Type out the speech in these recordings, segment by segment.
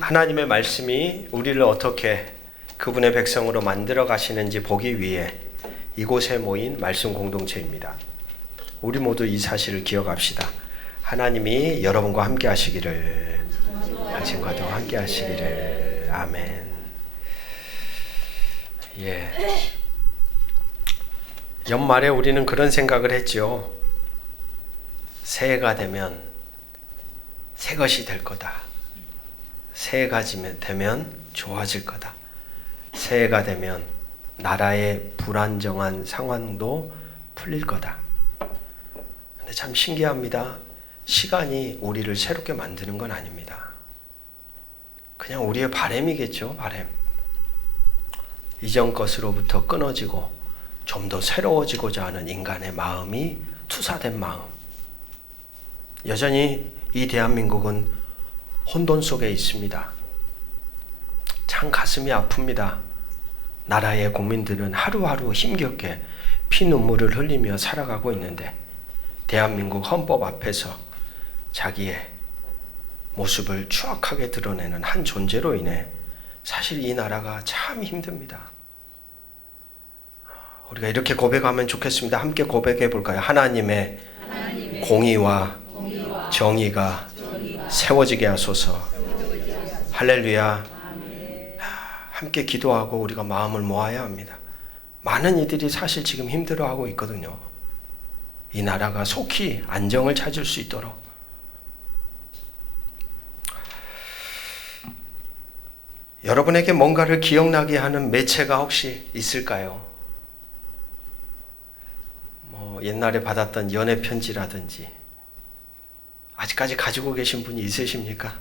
하나님의 말씀이 우리를 어떻게 그분의 백성으로 만들어 가시는지 보기 위해 이곳에 모인 말씀 공동체입니다. 우리 모두 이 사실을 기억합시다. 하나님이 여러분과 함께 하시기를, 당신과도 함께 하시기를. 아멘. 연말에 우리는 그런 생각을 했죠. 새해가 되면 새 것이 될 거다. 새해가 되면 좋아질 거다. 새해가 되면 나라의 불안정한 상황도 풀릴 거다. 근데 참 신기합니다. 시간이 우리를 새롭게 만드는 건 아닙니다. 그냥 우리의 바람이겠죠. 바람. 이전 것으로부터 끊어지고 좀 더 새로워지고자 하는 인간의 마음이 투사된 마음. 여전히 이 대한민국은 혼돈 속에 있습니다. 참 가슴이 아픕니다. 나라의 국민들은 하루하루 힘겹게 피눈물을 흘리며 살아가고 있는데 대한민국 헌법 앞에서 자기의 모습을 추악하게 드러내는 한 존재로 인해 사실 이 나라가 참 힘듭니다. 우리가 이렇게 고백하면 좋겠습니다. 함께 고백해 볼까요? 하나님의 공의와 정의가 세워지게 하소서. 할렐루야. 함께 기도하고 우리가 마음을 모아야 합니다. 많은 이들이 사실 지금 힘들어하고 있거든요. 이 나라가 속히 안정을 찾을 수 있도록. 여러분에게 뭔가를 기억나게 하는 매체가 혹시 있을까요? 옛날에 받았던 연애 편지라든지 아직까지 가지고 계신 분이 있으십니까?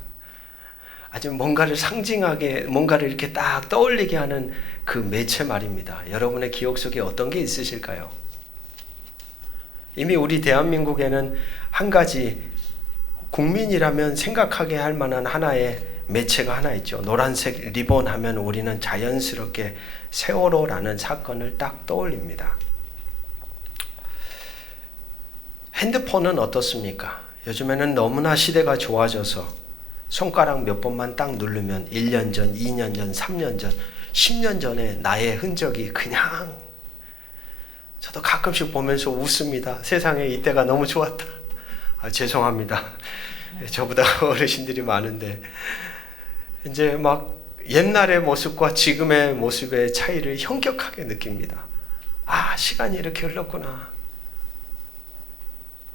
아주 뭔가를 상징하게, 뭔가를 이렇게 딱 떠올리게 하는 그 매체 말입니다. 여러분의 기억 속에 어떤 게 있으실까요? 이미 우리 대한민국에는 한 가지 국민이라면 생각하게 할 만한 하나의 매체가 하나 있죠. 노란색 리본 하면 우리는 자연스럽게 세월호라는 사건을 딱 떠올립니다. 핸드폰은 어떻습니까? 요즘에는 너무나 시대가 좋아져서 손가락 몇 번만 딱 누르면 1년 전, 2년 전, 3년 전, 10년 전에 나의 흔적이 그냥, 저도 가끔씩 보면서 웃습니다. 세상에 이때가 너무 좋았다. 죄송합니다. 저보다 어르신들이 많은데 이제 막 옛날의 모습과 지금의 모습의 차이를 현격하게 느낍니다. 시간이 이렇게 흘렀구나.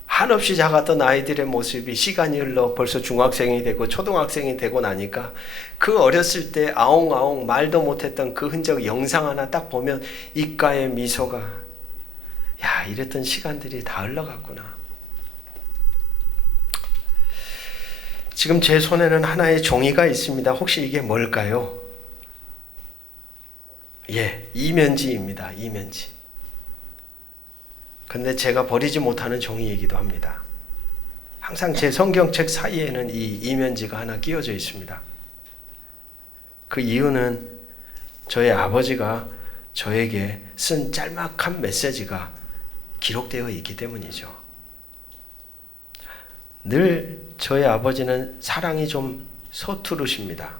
한없이 작았던 아이들의 모습이 시간이 흘러 벌써 중학생이 되고 초등학생이 되고 나니까 그 어렸을 때 아웅아웅 말도 못했던 그 흔적 영상 하나 딱 보면 입가에 미소가, 이랬던 시간들이 다 흘러갔구나. 지금 제 손에는 하나의 종이가 있습니다. 혹시 이게 뭘까요? 이면지입니다. 이면지. 근데 제가 버리지 못하는 종이이기도 합니다. 항상 제 성경책 사이에는 이 이면지가 하나 끼워져 있습니다. 그 이유는 저의 아버지가 저에게 쓴 짤막한 메시지가 기록되어 있기 때문이죠. 늘 저의 아버지는 사랑이 좀 서투르십니다.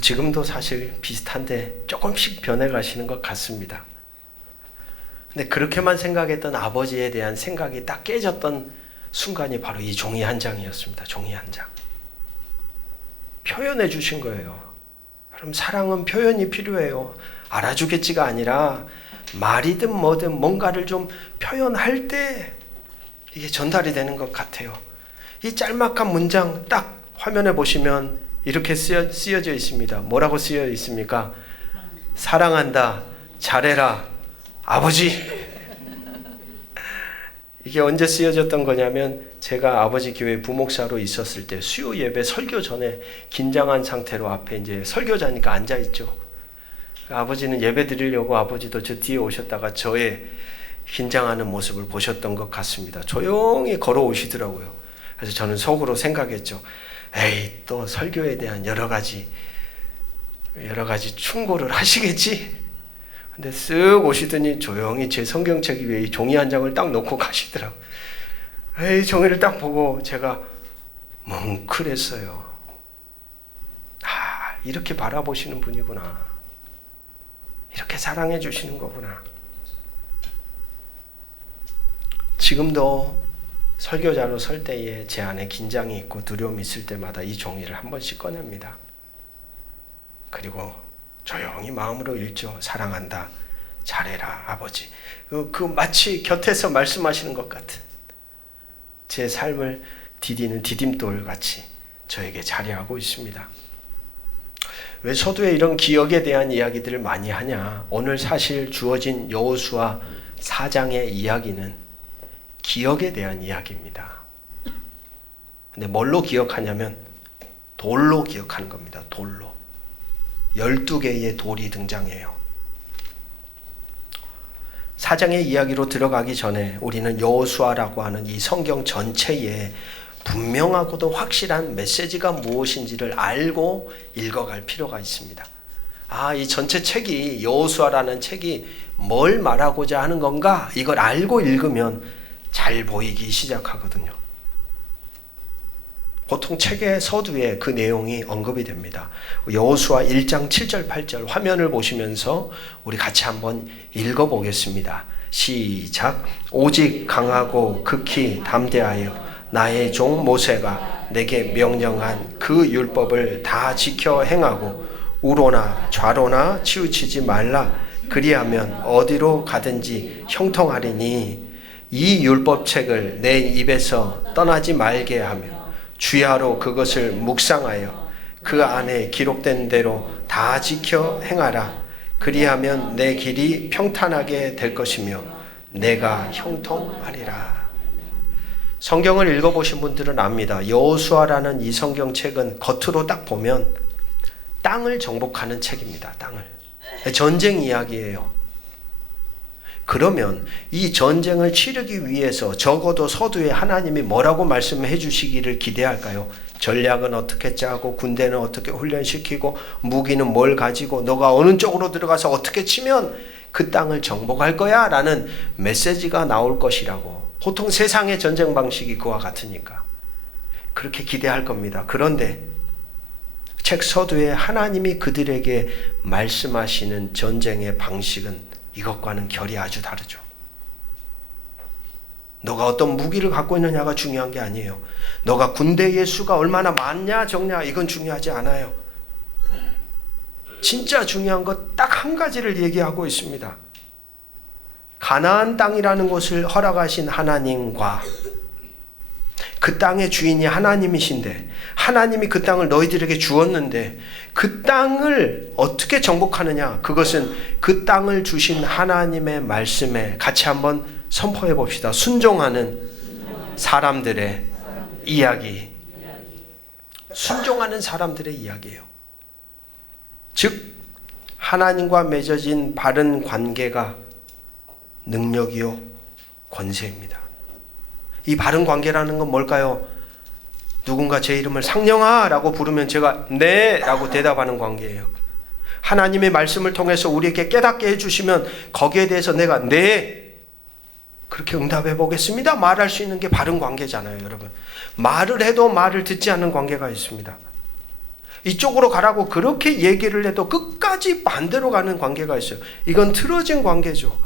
지금도 사실 비슷한데 조금씩 변해가시는 것 같습니다. 근데 그렇게만 생각했던 아버지에 대한 생각이 딱 깨졌던 순간이 바로 이 종이 한 장이었습니다. 종이 한 장. 표현해 주신 거예요. 그럼 사랑은 표현이 필요해요. 알아주겠지가 아니라 말이든 뭐든 뭔가를 좀 표현할 때 이게 전달이 되는 것 같아요. 이 짤막한 문장 딱 화면에 보시면 이렇게 쓰여져 있습니다. 뭐라고 쓰여 있습니까? 사랑한다. 잘해라. 아버지. 이게 언제 쓰여졌던 거냐면 제가 아버지 교회 부목사로 있었을 때 수요 예배 설교 전에 긴장한 상태로 앞에 이제 설교자니까 앉아 있죠. 아버지는 예배 드리려고 아버지도 저 뒤에 오셨다가 저의 긴장하는 모습을 보셨던 것 같습니다. 조용히 걸어오시더라고요. 그래서 저는 속으로 생각했죠. 또 설교에 대한 여러 가지 충고를 하시겠지? 근데 쓱 오시더니 조용히 제 성경책 위에 이 종이 한 장을 딱 놓고 가시더라고요. 종이를 딱 보고 제가 뭉클했어요. 이렇게 바라보시는 분이구나. 이렇게 사랑해 주시는 거구나. 지금도 설교자로 설 때에 제 안에 긴장이 있고 두려움이 있을 때마다 이 종이를 한 번씩 꺼냅니다. 그리고 조용히 마음으로 읽죠. 사랑한다. 잘해라 아버지. 그 마치 곁에서 말씀하시는 것 같은 제 삶을 디디는 디딤돌 같이 저에게 자리하고 있습니다. 왜 서두에 이런 기억에 대한 이야기들을 많이 하냐? 오늘 사실 주어진 여호수아 4장의 이야기는 기억에 대한 이야기입니다. 근데 뭘로 기억하냐면 돌로 기억하는 겁니다. 돌로. 12개의 돌이 등장해요. 4장의 이야기로 들어가기 전에 우리는 여호수아라고 하는 이 성경 전체에 분명하고도 확실한 메시지가 무엇인지를 알고 읽어갈 필요가 있습니다. 이 전체 책이 여호수아라는 책이 뭘 말하고자 하는 건가? 이걸 알고 읽으면 잘 보이기 시작하거든요. 보통 책의 서두에 그 내용이 언급이 됩니다. 여호수아 1장 7절 8절 화면을 보시면서 우리 같이 한번 읽어보겠습니다. 시작. 오직 강하고 극히 담대하여 나의 종 모세가 내게 명령한 그 율법을 다 지켜 행하고 우로나 좌로나 치우치지 말라. 그리하면 어디로 가든지 형통하리니 이 율법책을 내 입에서 떠나지 말게 하며 주야로 그것을 묵상하여 그 안에 기록된 대로 다 지켜 행하라. 그리하면 내 길이 평탄하게 될 것이며 내가 형통하리라. 성경을 읽어보신 분들은 압니다. 여호수아라는 이 성경책은 겉으로 딱 보면 땅을 정복하는 책입니다. 땅을. 전쟁 이야기예요. 그러면 이 전쟁을 치르기 위해서 적어도 서두에 하나님이 뭐라고 말씀해 주시기를 기대할까요? 전략은 어떻게 짜고 군대는 어떻게 훈련시키고 무기는 뭘 가지고 너가 어느 쪽으로 들어가서 어떻게 치면 그 땅을 정복할 거야 라는 메시지가 나올 것이라고. 보통 세상의 전쟁 방식이 그와 같으니까 그렇게 기대할 겁니다. 그런데 책 서두에 하나님이 그들에게 말씀하시는 전쟁의 방식은 이것과는 결이 아주 다르죠. 너가 어떤 무기를 갖고 있느냐가 중요한 게 아니에요. 너가 군대의 수가 얼마나 많냐 적냐 이건 중요하지 않아요. 진짜 중요한 것 딱 한 가지를 얘기하고 있습니다. 가나안 땅이라는 곳을 허락하신 하나님과 그 땅의 주인이 하나님이신데 하나님이 그 땅을 너희들에게 주었는데 그 땅을 어떻게 정복하느냐, 그것은 그 땅을 주신 하나님의 말씀에 같이 한번 선포해 봅시다. 순종하는 사람들의 이야기. 순종하는 사람들의 이야기예요. 즉 하나님과 맺어진 바른 관계가 능력이요 권세입니다. 이 바른 관계라는 건 뭘까요? 누군가 제 이름을 상령아 라고 부르면 제가 네 라고 대답하는 관계예요. 하나님의 말씀을 통해서 우리에게 깨닫게 해주시면 거기에 대해서 내가 네 그렇게 응답해 보겠습니다 말할 수 있는 게 바른 관계잖아요. 여러분, 말을 해도 말을 듣지 않는 관계가 있습니다. 이쪽으로 가라고 그렇게 얘기를 해도 끝까지 반대로 가는 관계가 있어요. 이건 틀어진 관계죠.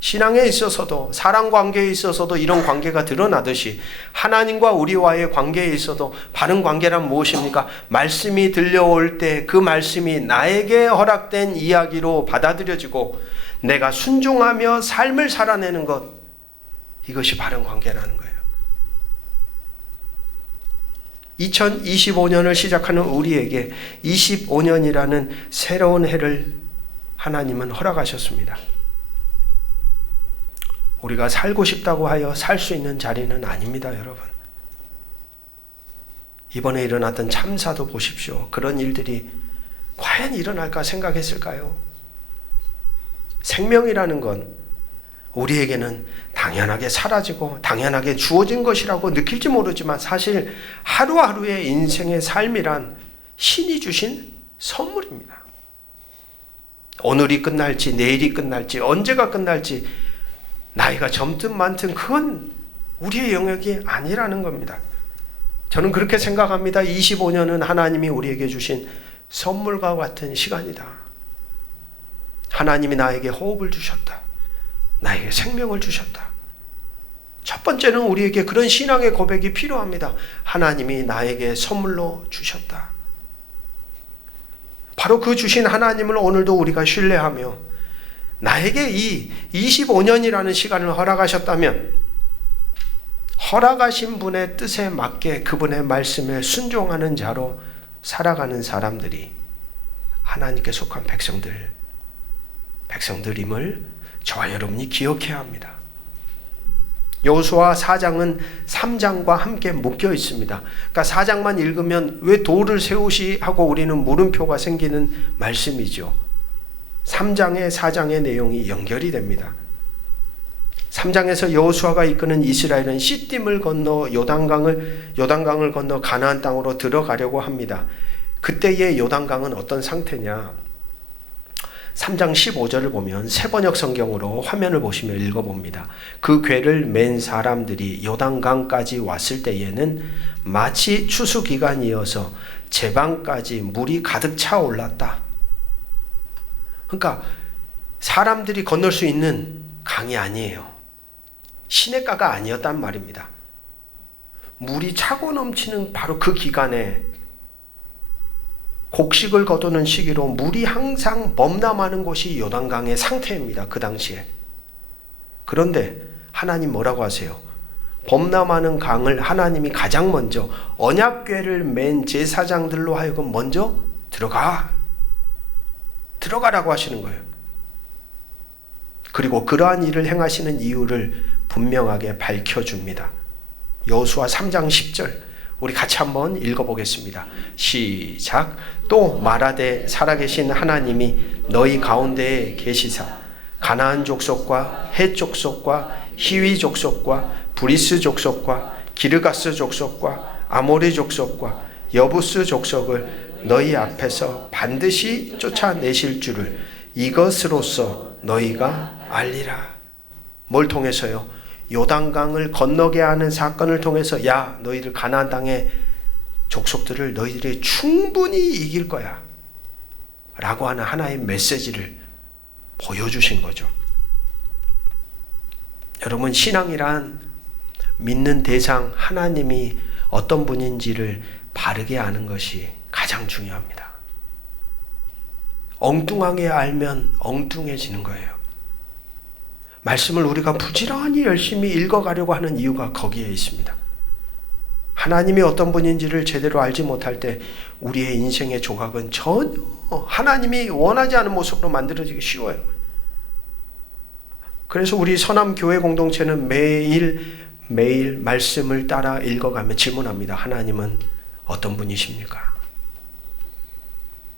신앙에 있어서도 사랑 관계에 있어서도 이런 관계가 드러나듯이 하나님과 우리와의 관계에 있어도 바른 관계란 무엇입니까? 말씀이 들려올 때 그 말씀이 나에게 허락된 이야기로 받아들여지고 내가 순종하며 삶을 살아내는 것, 이것이 바른 관계라는 거예요. 2025년을 시작하는 우리에게 25년이라는 새로운 해를 하나님은 허락하셨습니다. 우리가 살고 싶다고 하여 살 수 있는 자리는 아닙니다, 여러분. 이번에 일어났던 참사도 보십시오. 그런 일들이 과연 일어날까 생각했을까요? 생명이라는 건 우리에게는 당연하게 사라지고 당연하게 주어진 것이라고 느낄지 모르지만 사실 하루하루의 인생의 삶이란 신이 주신 선물입니다. 오늘이 끝날지 내일이 끝날지 언제가 끝날지 나이가 젊든 많든 그건 우리의 영역이 아니라는 겁니다. 저는 그렇게 생각합니다. 25년은 하나님이 우리에게 주신 선물과 같은 시간이다. 하나님이 나에게 호흡을 주셨다. 나에게 생명을 주셨다. 첫 번째는 우리에게 그런 신앙의 고백이 필요합니다. 하나님이 나에게 선물로 주셨다. 바로 그 주신 하나님을 오늘도 우리가 신뢰하며 나에게 이 25년이라는 시간을 허락하셨다면 허락하신 분의 뜻에 맞게 그분의 말씀에 순종하는 자로 살아가는 사람들이 하나님께 속한 백성들임을 저와 여러분이 기억해야 합니다. 여호수아 4장은 3장과 함께 묶여 있습니다. 그러니까 4장만 읽으면 왜 돌을 세우시 하고 우리는 물음표가 생기는 말씀이죠. 3장에 4장의 내용이 연결이 됩니다. 3장에서 여호수아가 이끄는 이스라엘은 시딤을 건너 요단강을 건너 가나안 땅으로 들어가려고 합니다. 그때의 요단강은 어떤 상태냐? 3장 15절을 보면 새번역 성경으로 화면을 보시면 읽어봅니다. 그 궤를 맨 사람들이 요단강까지 왔을 때에는 마치 추수기간이어서 제방까지 물이 가득 차 올랐다. 그러니까 사람들이 건널 수 있는 강이 아니에요. 시냇가가 아니었단 말입니다. 물이 차고 넘치는 바로 그 기간에 곡식을 거두는 시기로 물이 항상 범람하는 곳이 요단강의 상태입니다. 그 당시에. 그런데 하나님 뭐라고 하세요? 범람하는 강을 하나님이 가장 먼저 언약궤를 맨 제사장들로 하여금 먼저 들어가라고 하시는 거예요. 그리고 그러한 일을 행하시는 이유를 분명하게 밝혀줍니다. 여호수아 3장 10절 우리 같이 한번 읽어보겠습니다. 시작. 또 말하되 살아계신 하나님이 너희 가운데에 계시사 가나안 족속과 헷 족속과 히위 족속과 브리스 족속과 기르가스 족속과 아모리 족속과 여부스 족속을 너희 앞에서 반드시 쫓아내실 줄을 이것으로써 너희가 알리라. 뭘 통해서요? 요단강을 건너게 하는 사건을 통해서 야 너희들 가나안 땅의 족속들을 너희들이 충분히 이길 거야 라고 하는 하나의 메시지를 보여주신 거죠. 여러분, 신앙이란 믿는 대상 하나님이 어떤 분인지를 바르게 아는 것이 가장 중요합니다. 엉뚱하게 알면 엉뚱해지는 거예요. 말씀을 우리가 부지런히 열심히 읽어가려고 하는 이유가 거기에 있습니다. 하나님이 어떤 분인지를 제대로 알지 못할 때 우리의 인생의 조각은 전혀 하나님이 원하지 않은 모습으로 만들어지기 쉬워요. 그래서 우리 서남교회 공동체는 매일 말씀을 따라 읽어가며 질문합니다. 하나님은 어떤 분이십니까?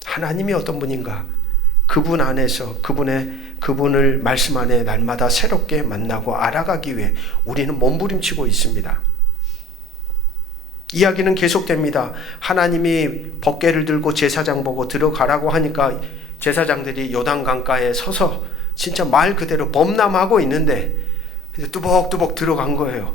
하나님이 어떤 분인가? 그분 안에서 그분을 말씀 안에 날마다 새롭게 만나고 알아가기 위해 우리는 몸부림치고 있습니다. 이야기는 계속됩니다. 하나님이 법궤를 들고 제사장 보고 들어가라고 하니까 제사장들이 요단강가에 서서 진짜 말 그대로 범람하고 있는데 뚜벅뚜벅 들어간 거예요.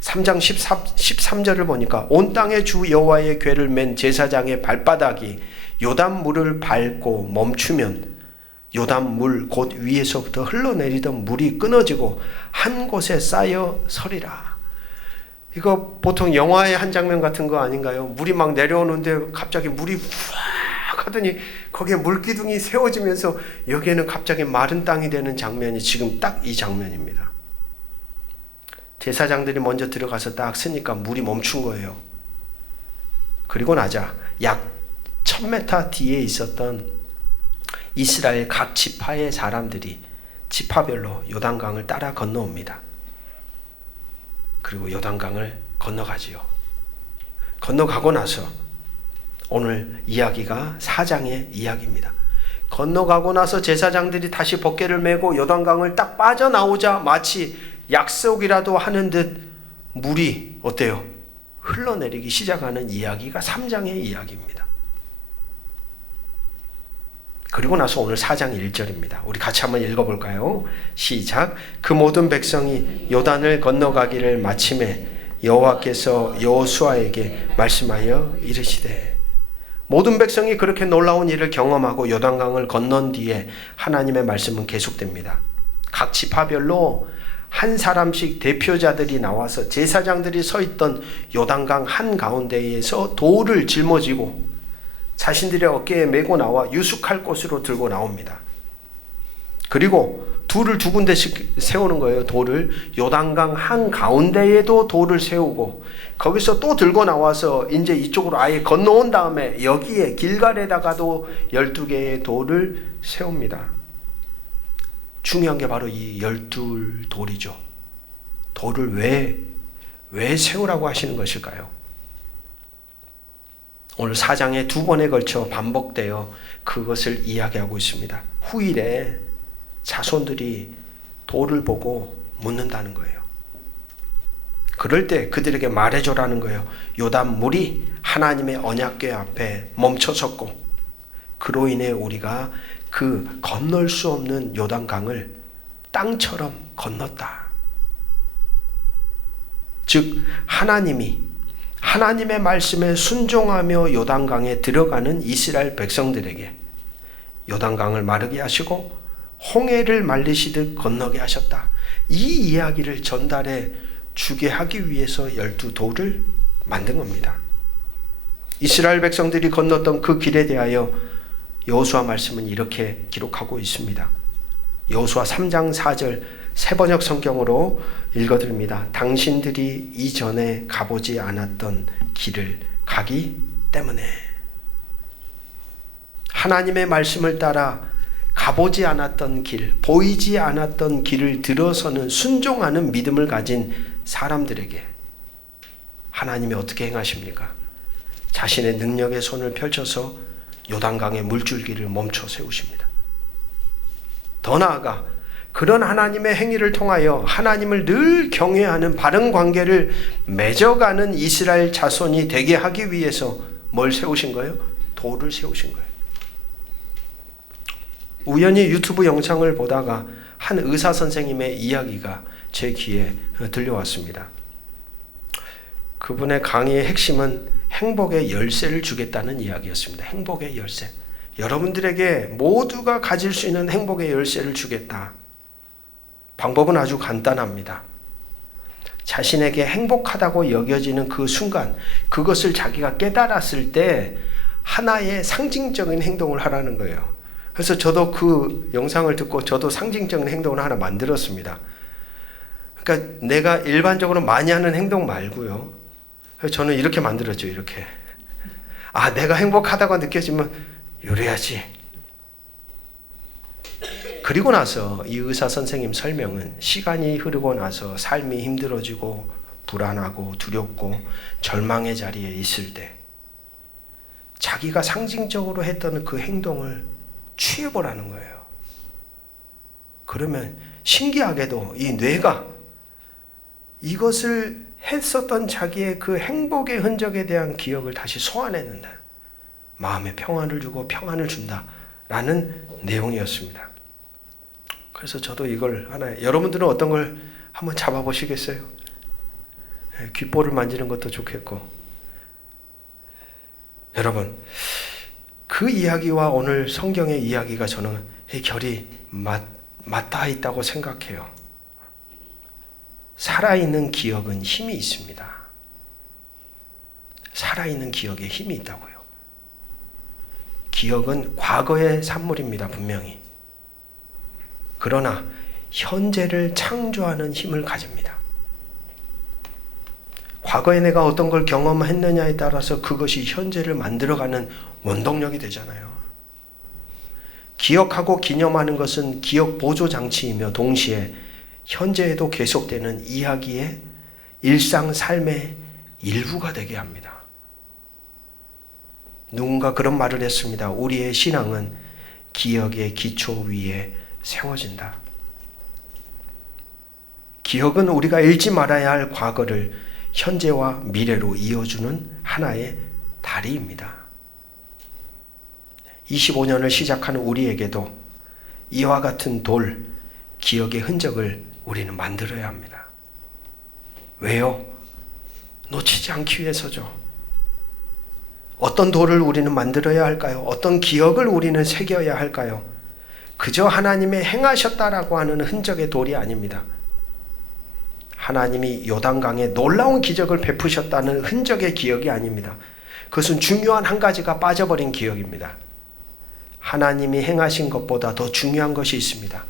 3장 13절을 보니까 온 땅의 주 여호와의 궤를 맨 제사장의 발바닥이 요단물을 밟고 멈추면 요단물 곧 위에서부터 흘러내리던 물이 끊어지고 한 곳에 쌓여 서리라. 이거 보통 영화의 한 장면 같은 거 아닌가요? 물이 막 내려오는데 갑자기 물이 확 하더니 거기에 물기둥이 세워지면서 여기에는 갑자기 마른 땅이 되는 장면이 지금 딱 이 장면입니다. 제사장들이 먼저 들어가서 딱 쓰니까 물이 멈춘 거예요. 그리고 나자 약 1000m 뒤에 있었던 이스라엘 각 지파의 사람들이 지파별로 요단강을 따라 건너옵니다. 그리고 요단강을 건너가지요. 건너가고 나서 오늘 이야기가 4장의 이야기입니다. 건너가고 나서 제사장들이 다시 법궤를 메고 요단강을 딱 빠져나오자 마치 약속이라도 하는 듯 물이 어때요? 흘러내리기 시작하는 이야기가 3장의 이야기입니다. 그리고 나서 오늘 4장 1절입니다. 우리 같이 한번 읽어볼까요? 시작. 그 모든 백성이 요단을 건너가기를 마침에 여호와께서 여호수아에게 말씀하여 이르시되 모든 백성이 그렇게 놀라운 일을 경험하고 요단강을 건넌 뒤에 하나님의 말씀은 계속됩니다. 각 지파별로 한 사람씩 대표자들이 나와서 제사장들이 서 있던 요단강 한가운데에서 돌을 짊어지고 자신들의 어깨에 메고 나와 유숙할 곳으로 들고 나옵니다. 그리고 둘을 두 군데씩 세우는 거예요. 돌을 요단강 한가운데에도 돌을 세우고 거기서 또 들고 나와서 이제 이쪽으로 아예 건너온 다음에 여기에 길갈에다가도 12개의 돌을 세웁니다. 중요한 게 바로 이 12돌이죠. 돌을 왜 세우라고 하시는 것일까요? 오늘 4장에 2번에 걸쳐 반복되어 그것을 이야기하고 있습니다. 후일에 자손들이 돌을 보고 묻는다는 거예요. 그럴 때 그들에게 말해줘라는 거예요. 요단 물이 하나님의 언약궤 앞에 멈춰섰고 그로 인해 우리가 그 건널 수 없는 요단강을 땅처럼 건넜다. 즉 하나님의 말씀에 순종하며 요단강에 들어가는 이스라엘 백성들에게 요단강을 마르게 하시고 홍해를 말리시듯 건너게 하셨다. 이 이야기를 전달해 주게 하기 위해서 12돌을 만든 겁니다. 이스라엘 백성들이 건넜던 그 길에 대하여 여호수아 말씀은 이렇게 기록하고 있습니다. 여호수아 3장 4절 새번역 성경으로 읽어드립니다. 당신들이 이전에 가보지 않았던 길을 가기 때문에 하나님의 말씀을 따라 가보지 않았던 길, 보이지 않았던 길을 들어서는 순종하는 믿음을 가진 사람들에게 하나님이 어떻게 행하십니까? 자신의 능력의 손을 펼쳐서 요단강의 물줄기를 멈춰 세우십니다. 더 나아가 그런 하나님의 행위를 통하여 하나님을 늘 경외하는 바른 관계를 맺어가는 이스라엘 자손이 되게 하기 위해서 뭘 세우신 거예요? 돌을 세우신 거예요. 우연히 유튜브 영상을 보다가 한 의사 선생님의 이야기가 제 귀에 들려왔습니다. 그분의 강의의 핵심은 행복의 열쇠를 주겠다는 이야기였습니다. 행복의 열쇠. 여러분들에게 모두가 가질 수 있는 행복의 열쇠를 주겠다. 방법은 아주 간단합니다. 자신에게 행복하다고 여겨지는 그 순간, 그것을 자기가 깨달았을 때 하나의 상징적인 행동을 하라는 거예요. 그래서 저도 그 영상을 듣고 저도 상징적인 행동을 하나 만들었습니다. 그러니까 내가 일반적으로 많이 하는 행동 말고요. 그래서 저는 이렇게 만들었죠. 이렇게. 내가 행복하다고 느껴지면 요래야지. 그리고 나서 이 의사 선생님 설명은 시간이 흐르고 나서 삶이 힘들어지고 불안하고 두렵고 절망의 자리에 있을 때 자기가 상징적으로 했던 그 행동을 취해보라는 거예요. 그러면 신기하게도 이 뇌가 이것을 했었던 자기의 그 행복의 흔적에 대한 기억을 다시 소환했는다. 마음에 평안을 주고 평안을 준다라는 내용이었습니다. 그래서 저도 이걸 하나, 여러분들은 어떤 걸 한번 잡아보시겠어요? 귓볼을 만지는 것도 좋겠고. 여러분, 그 이야기와 오늘 성경의 이야기가 저는 결이 맞닿아 있다고 생각해요. 살아있는 기억은 힘이 있습니다. 살아있는 기억에 힘이 있다고요. 기억은 과거의 산물입니다. 분명히. 그러나 현재를 창조하는 힘을 가집니다. 과거에 내가 어떤 걸 경험했느냐에 따라서 그것이 현재를 만들어가는 원동력이 되잖아요. 기억하고 기념하는 것은 기억 보조 장치이며 동시에 현재에도 계속되는 이야기의 일상 삶의 일부가 되게 합니다. 누군가 그런 말을 했습니다. 우리의 신앙은 기억의 기초 위에 세워진다. 기억은 우리가 잃지 말아야 할 과거를 현재와 미래로 이어주는 하나의 다리입니다. 25년을 시작하는 우리에게도 이와 같은 돌, 기억의 흔적을 우리는 만들어야 합니다. 왜요? 놓치지 않기 위해서죠. 어떤 돌을 우리는 만들어야 할까요? 어떤 기억을 우리는 새겨야 할까요? 그저 하나님의 행하셨다라고 하는 흔적의 돌이 아닙니다. 하나님이 요단강에 놀라운 기적을 베푸셨다는 흔적의 기억이 아닙니다. 그것은 중요한 한 가지가 빠져버린 기억입니다. 하나님이 행하신 것보다 더 중요한 것이 있습니다.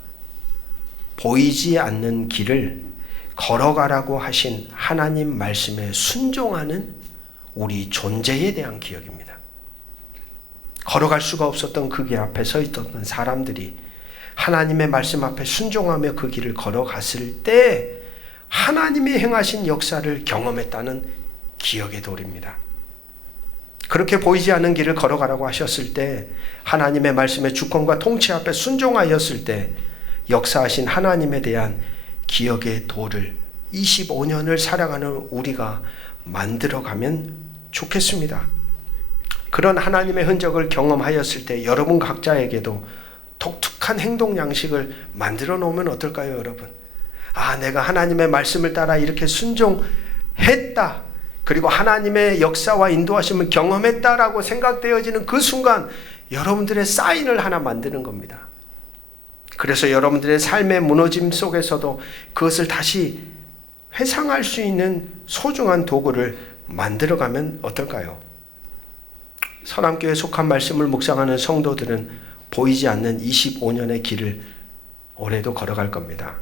보이지 않는 길을 걸어가라고 하신 하나님 말씀에 순종하는 우리 존재에 대한 기억입니다. 걸어갈 수가 없었던 그 길 앞에 서 있던 사람들이 하나님의 말씀 앞에 순종하며 그 길을 걸어갔을 때 하나님이 행하신 역사를 경험했다는 기억의 돌입니다. 그렇게 보이지 않는 길을 걸어가라고 하셨을 때, 하나님의 말씀의 주권과 통치 앞에 순종하였을 때 역사하신 하나님에 대한 기억의 돌을 25년을 살아가는 우리가 만들어가면 좋겠습니다. 그런 하나님의 흔적을 경험하였을 때 여러분 각자에게도 독특한 행동 양식을 만들어 놓으면 어떨까요, 여러분? 내가 하나님의 말씀을 따라 이렇게 순종했다, 그리고 하나님의 역사와 인도하심을 경험했다라고 생각되어지는 그 순간 여러분들의 사인을 하나 만드는 겁니다. 그래서 여러분들의 삶의 무너짐 속에서도 그것을 다시 회상할 수 있는 소중한 도구를 만들어가면 어떨까요? 서남교회에 속한 말씀을 묵상하는 성도들은 보이지 않는 25년의 길을 올해도 걸어갈 겁니다.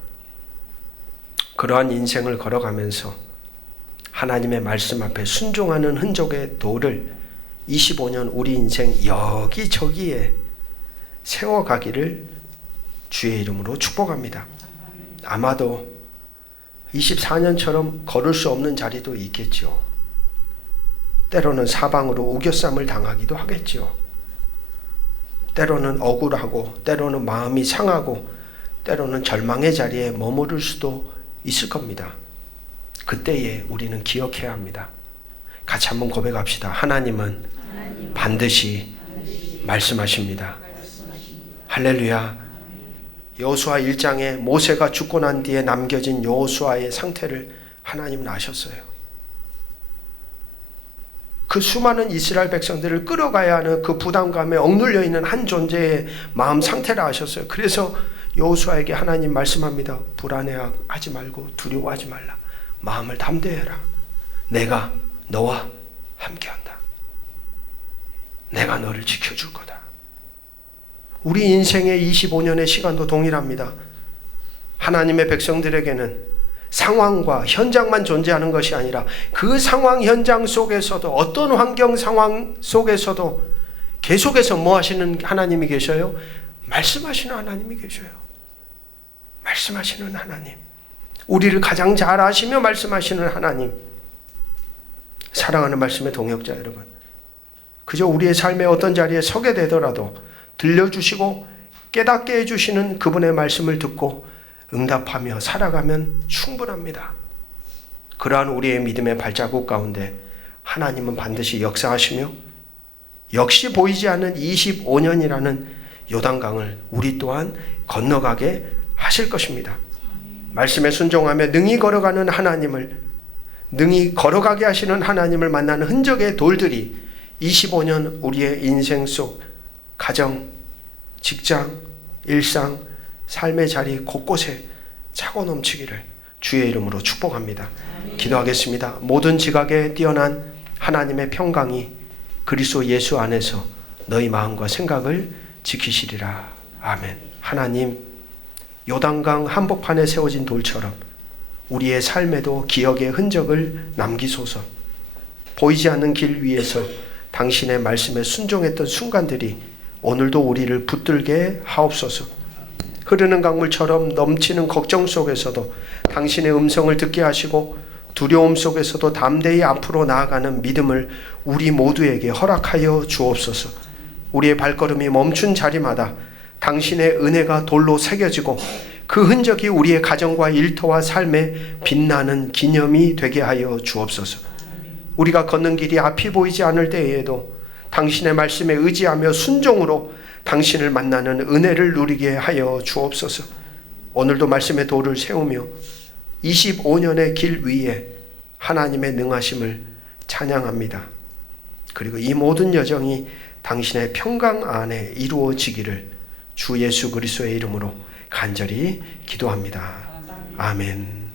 그러한 인생을 걸어가면서 하나님의 말씀 앞에 순종하는 흔적의 돌을 25년 우리 인생 여기저기에 세워가기를 주의 이름으로 축복합니다. 아마도 24년처럼 걸을 수 없는 자리도 있겠죠. 때로는 사방으로 우겨쌈을 당하기도 하겠죠. 때로는 억울하고, 때로는 마음이 상하고, 때로는 절망의 자리에 머무를 수도 있을 겁니다. 그때에 우리는 기억해야 합니다. 같이 한번 고백합시다. 하나님은 반드시 말씀하십니다. 할렐루야. 여호수아 1장에 모세가 죽고 난 뒤에 남겨진 여호수아의 상태를 하나님은 아셨어요. 그 수많은 이스라엘 백성들을 끌어가야 하는 그 부담감에 억눌려 있는 한 존재의 마음 상태를 아셨어요. 그래서 여호수아에게 하나님 말씀합니다. 불안해하지 말고 두려워하지 말라. 마음을 담대해라. 내가 너와 함께한다. 내가 너를 지켜줄 거다. 우리 인생의 25년의 시간도 동일합니다. 하나님의 백성들에게는 상황과 현장만 존재하는 것이 아니라 그 상황 현장 속에서도, 어떤 환경 상황 속에서도 계속해서 뭐 하시는 하나님이 계셔요? 말씀하시는 하나님이 계셔요. 말씀하시는 하나님. 우리를 가장 잘 아시며 말씀하시는 하나님. 사랑하는 말씀의 동역자 여러분, 그저 우리의 삶의 어떤 자리에 서게 되더라도 들려주시고 깨닫게 해주시는 그분의 말씀을 듣고 응답하며 살아가면 충분합니다. 그러한 우리의 믿음의 발자국 가운데 하나님은 반드시 역사하시며 역시 보이지 않는 25년이라는 요단강을 우리 또한 건너가게 하실 것입니다. 말씀에 순종하며 능히 걸어가는 하나님을, 능히 걸어가게 하시는 하나님을 만나는 흔적의 돌들이 25년 우리의 인생 속 가정, 직장, 일상, 삶의 자리 곳곳에 차고 넘치기를 주의 이름으로 축복합니다. 기도하겠습니다. 모든 지각에 뛰어난 하나님의 평강이 그리스도 예수 안에서 너희 마음과 생각을 지키시리라. 아멘. 하나님, 요단강 한복판에 세워진 돌처럼 우리의 삶에도 기억의 흔적을 남기소서. 보이지 않는 길 위에서 당신의 말씀에 순종했던 순간들이 오늘도 우리를 붙들게 하옵소서. 흐르는 강물처럼 넘치는 걱정 속에서도 당신의 음성을 듣게 하시고 두려움 속에서도 담대히 앞으로 나아가는 믿음을 우리 모두에게 허락하여 주옵소서. 우리의 발걸음이 멈춘 자리마다 당신의 은혜가 돌로 새겨지고 그 흔적이 우리의 가정과 일터와 삶에 빛나는 기념이 되게 하여 주옵소서. 우리가 걷는 길이 앞이 보이지 않을 때에도 당신의 말씀에 의지하며 순종으로 당신을 만나는 은혜를 누리게 하여 주옵소서. 오늘도 말씀의 돌을 세우며 25년의 길 위에 하나님의 능하심을 찬양합니다. 그리고 이 모든 여정이 당신의 평강 안에 이루어지기를 주 예수 그리스도의 이름으로 간절히 기도합니다. 아멘.